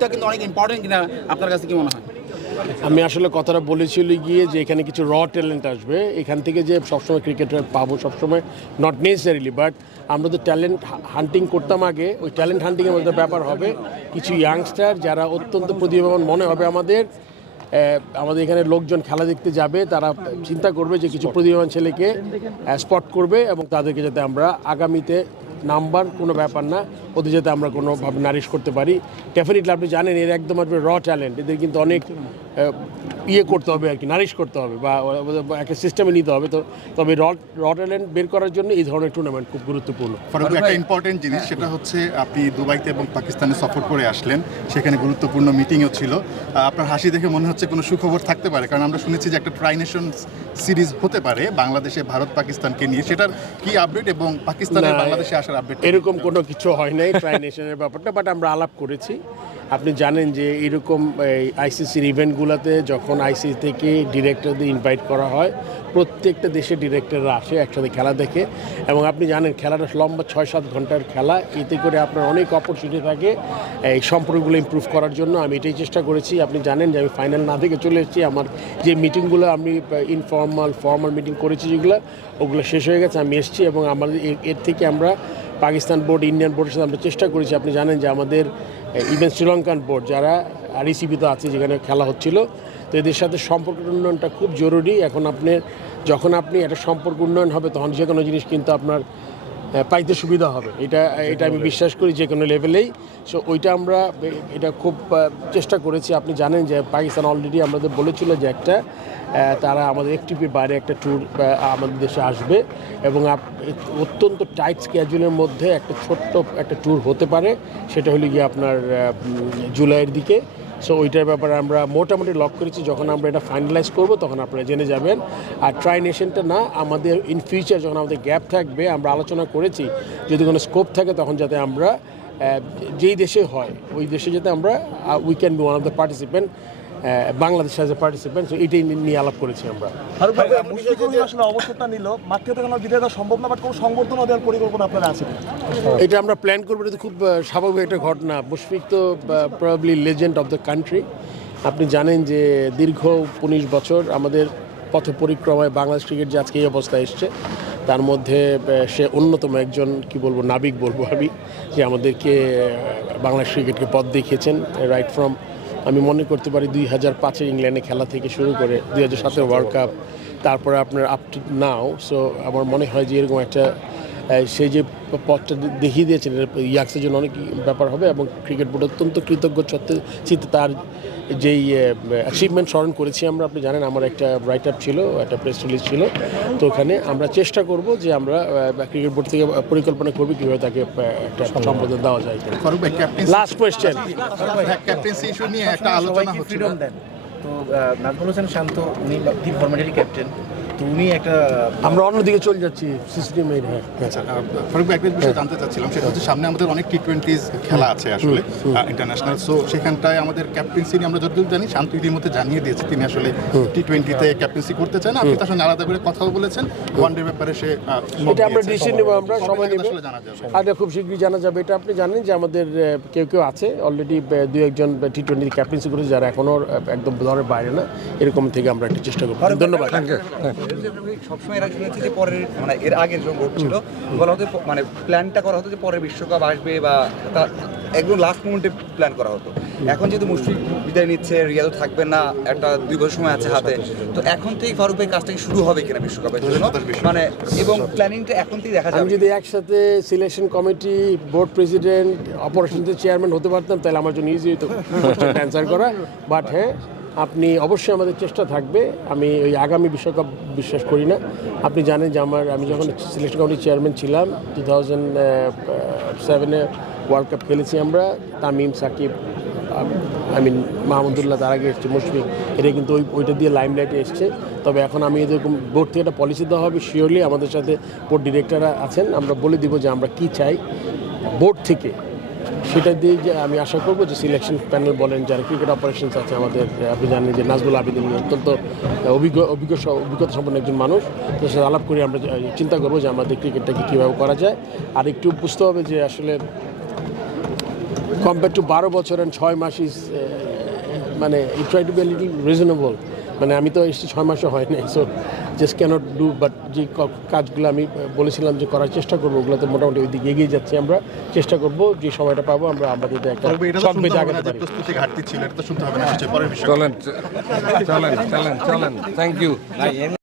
দিকটা কিন্তু অনেক ইম্পর্টেন্ট কিনা আপনার কাছে কি মনে হয়? আমি আসলে কথাটা বলেছিল গিয়ে যে এখানে কিছু র ট্যালেন্ট আসবে। এখান থেকে যে সবসময় ক্রিকেটার পাবো সবসময় নট নেসেসারিলি বাট আমরা তো ট্যালেন্ট হান্টিং করতাম আগে। ওই ট্যালেন্ট হান্টিংয়ের মধ্যে ব্যাপার হবে কিছু ইয়াংস্টার যারা অত্যন্ত প্রতিভাবান মনে হবে আমাদের। আমাদের এখানে লোকজন খেলা দেখতে যাবে, তারা চিন্তা করবে যে কিছু প্রতিভাবান ছেলেকে স্পট করবে এবং তাদেরকে যাতে আমরা আগামীতে নাম্বার, কোনো ব্যাপার না। ওদের যাতে আমরা কোনোভাবে নারিশ করতে পারি। ডেফিনেটলি আপনি জানেন, এর একদম আসবে র ট্যালেন্ট এদের কিন্তু অনেক ইয়ে করতে হবে আর কি নারিশ করতে হবে বা একটা সিস্টেমে নিতে হবে। তো তবে র র ট্যালেন্ট বের করার জন্য এই ধরনের টুর্নামেন্ট খুব গুরুত্বপূর্ণ। ফারুক একটা ইম্পর্টেন্ট জিনিস সেটা হচ্ছে আপনি দুবাইতে এবং পাকিস্তানে সফর করে আসলেন সেখানে গুরুত্বপূর্ণ মিটিংও ছিল। আপনার হাসি দেখে মনে হচ্ছে কোনো সুখবর থাকতে পারে কারণ আমরা শুনেছি যে একটা ট্রাই নেশন সিরিজ হতে পারে বাংলাদেশে ভারত পাকিস্তানকে নিয়ে। সেটার কি আপডেট এবং পাকিস্তানের বাংলাদেশে আসার আপডেট এরকম কোনো কিছু হয় নাই ট্রাই নেশনের ব্যাপারটা বাট আমরা আলাপ করেছি। আপনি জানেন যে এরকম আইসিসির ইভেন্টগুলোতে যখন আইসিসি থেকে ডিরেক্টরদের ইনভাইট করা হয়, প্রত্যেকটা দেশের ডিরেক্টররা আসে, একসাথে খেলা দেখে। এবং আপনি জানেন খেলাটা লম্বা ছয় সাত ঘণ্টার খেলা। এতে করে আপনার অনেক অপরচুনিটি থাকে, এই সম্পর্কগুলো ইমপ্রুভ করার জন্য। আমি এটাই চেষ্টা করেছি। আপনি জানেন যে আমি ফাইনাল না থেকে চলে এসেছি। আমার যে মিটিংগুলো আমি ইনফর্মাল ফর্মাল মিটিং করেছি যেগুলো, ওগুলো শেষ হয়ে গেছে। আমি এসেছি এবং আমাদের এর- থেকে আমরা পাকিস্তান বোর্ড ইন্ডিয়ান বোর্ডের সাথে আমরা চেষ্টা করেছি। আপনি জানেন যে আমাদের ইভেন শ্রীলঙ্কান বোর্ড যারা আরইসিবিতে আছে, যেখানে খেলা হচ্ছিল, তো এদের সাথে সম্পর্ক উন্নয়নটা খুব জরুরি। এখন আপনি, যখন আপনি একটা সম্পর্ক উন্নয়ন হবে, তখন যে কোনো জিনিস কিন্তু আপনার পাইতে সুবিধা হবে। এটা এটা আমি বিশ্বাস করি যে কোনো লেভেলেই সো ওইটা আমরা, এটা খুব চেষ্টা করেছি। আপনি জানেন যে পাকিস্তান অলরেডি আমাদের বলেছিল যে একটা তারা আমাদের একটিপি বাইরে একটা ট্যুর আমাদের দেশে আসবে এবং অত্যন্ত টাইট স্ক্যাজুলের মধ্যে একটা ছোট্ট একটা ট্যুর হতে পারে। সেটা হলো গিয়ে আপনার জুলাইয়ের দিকে। সো ওইটার ব্যাপারে আমরা মোটামুটি লক করেছি। যখন আমরা এটা ফাইনালাইজ করব, তখন আপনারা জেনে যাবেন। আর ট্রাই নেশনটা না, আমাদের ইন ফিউচার যখন আমাদের গ্যাপ থাকবে, আমরা আলোচনা করেছি, যদি কোনো স্কোপ থাকে, তখন যাতে আমরা যেই দেশে হয়, ওই দেশে যাতে আমরা we can be one of the participant Bangladesh as a participant so এটাই নিয়ে আলাপ করেছি আমরা। আসলে অবসরটা নিল মাঠ থেকে বিদায় দেওয়া সম্ভব না বাট কোনো সংবর্ধনা দেওয়ার পরিকল্পনা আপনারা আছে? এটা আমরা প্ল্যান করব এটা খুব স্বাভাবিক একটা ঘটনা। মুশফিক তো probably legend of the country আপনি জানেন যে দীর্ঘ উনিশ বছর আমাদের পথ পরিক্রমায় বাংলাদেশ ক্রিকেট যে আজকে এই অবস্থায় এসছে তার মধ্যে সে অন্যতম একজন কি বলব নাবিক বলব আমি যে আমাদেরকে বাংলাদেশ ক্রিকেটকে পথ দেখিয়েছেন রাইট ফ্রম আমি মনে করতে পারি দুই হাজার পাঁচে ইংল্যান্ডে খেলা থেকে শুরু করে দুই হাজার সাতের ওয়ার্ল্ড কাপ তারপরে আপনার আপ টু নাও সো আমার মনে হয় যে এরকম একটা সেই যে পথটা দেখিয়ে দিয়েছেন ইয়াক্সের জন্য অনেক ব্যাপার হবে এবং ক্রিকেট বোর্ড অত্যন্ত কৃতজ্ঞ চিত্তে তার যেই অ্যাচিভমেন্ট স্মরণ করেছি আমরা। আপনি জানেন আমার একটা রাইট আপ ছিল একটা প্রেস রিলিজ ছিল। তো ওখানে আমরা চেষ্টা করব যে আমরা ক্রিকেট বোর্ড থেকে পরিকল্পনা করব কীভাবে তাকে একটা সম্বোধন দেওয়া যায় লাস্ট কোয়েশ্চেন ক্যাপ্টেন্সি ইস্যু নিয়ে একটা আলোচনা ফ্রিডম দেন। তো নাজমুল হোসেন শান্ত উনি ক্যাপ্টেন তো উনি একটা আমরা অন্যদিকে চলে যাচ্ছি সিসিটিভি মেড হ্যাঁ আচ্ছা আহ, ফারুক ভাই একটা বিষয় জানতে চাচ্ছিলাম সেটা হচ্ছে সামনে আমাদের অনেক টি টোয়েন্টিজ খেলা আছে আসলে ইন্টারন্যাশনাল সো সেখানটায় আমাদের ক্যাপ্টেন্সি নিয়ে আমরা যতদূর জানি শান্ত ইতিমধ্যে জানিয়ে দিয়েছে তিনি আসলে টি টোয়েন্টিতে ক্যাপ্টেন্সি করতে চান আপনি তার সঙ্গে আলাদা করে কথাও বলেছেন ওয়ান ডে ব্যাপারে সে এটা আমরা। ডিসিশন নেব আমরা সময় নেব। জানা আর খুব শীঘ্রই জানা যাবে। এটা আপনি জানেন যে আমাদের কেউ কেউ আছে অলরেডি দু একজন টি টোয়েন্টি ক্যাপ্টেন্সি করেছে যারা এখনও একদম ধরে বাইরে না এরকম থেকে আমরা একটু চেষ্টা করব। ধন্যবাদ। সবসময় এরা শুনেছি যে পরের মানে এর আগের যে বোর্ড ছিল বলা হতো মানে প্ল্যানটা করা হতো যে পরের বিশ্বকাপ আসবে বা তা একদম লাস্ট মোমেন্টে প্ল্যান করা হতো। এখন যেহেতু মুশফিক বিদায় নিচ্ছে থাকবে না একটা দুই বছর সময় আছে হাতে তো এখন থেকেই ফারুক ভাই কাজটা শুরু হবে কিনা বিশ্বকাপের জন্য? মানে এবং প্ল্যানিংটা এখন থেকেই দেখা আমি যাবে। যদি একসাথে সিলেকশন কমিটি বোর্ড প্রেসিডেন্ট অপারেশনসের চেয়ারম্যান হতে পারতাম তাহলে আমার জন্য ইজি হতো অ্যান্সার করা বাট হ্যাঁ আপনি অবশ্যই আমাদের চেষ্টা থাকবে। আমি ওই আগামী বিশ্বকাপ বিশ্বাস করি না। আপনি জানেন যে আমার, আমি যখন সিলেকশন কমিটির চেয়ারম্যান ছিলাম টু থাউজেন্ড সেভেনে ওয়ার্ল্ড কাপ খেলেছি আমরা। তামিম, সাকিব আই মিন মাহমুদুল্লাহ, তার আগে এসছে মুশফিক। এটা কিন্তু ওই, ওইটা দিয়ে লাইমলাইটে এসছে। তবে এখন আমি এরকম বোর্ড থেকে একটা পলিসি দেওয়া হবে শিওরলি আমাদের সাথে বোর্ড ডিরেক্টররা আছেন। আমরা বলে দিব যে আমরা কি চাই বোর্ড থেকে। সেটা দিয়ে যে আমি আশা করব যে সিলেকশন প্যানেল বলেন, যারা ক্রিকেট অপারেশনস আছে আমাদের আপনি জানেন যে নাজবুল আবিদিন অত্যন্ত অভিজ্ঞ অভিজ্ঞ অভিজ্ঞতা সম্পন্ন একজন মানুষ। তো সাথে আলাপ করে আমরা চিন্তা করব যে আমাদের ক্রিকেটটাকে কীভাবে করা যায়। আর একটু বুঝতে হবে যে আসলে কম্পেয়ার টু বারো বছর অ্যান্ড ছয় মাস ইজ মানে it try to be reasonable মানে আমি তো এসেছি ছয় মাসও হয় নাই so just can't do but যে ক- কাজগুলো আমি বলেছিলাম যে করার চেষ্টা করব ওগুলোতে মোটামুটি ওই দিকে এগিয়ে যাচ্ছি আমরা চেষ্টা করব যে সময়টা পাবো আমরা আমাদের একটা আগাতে পারি। চলেন চলেন চলেন থ্যাংক ইউ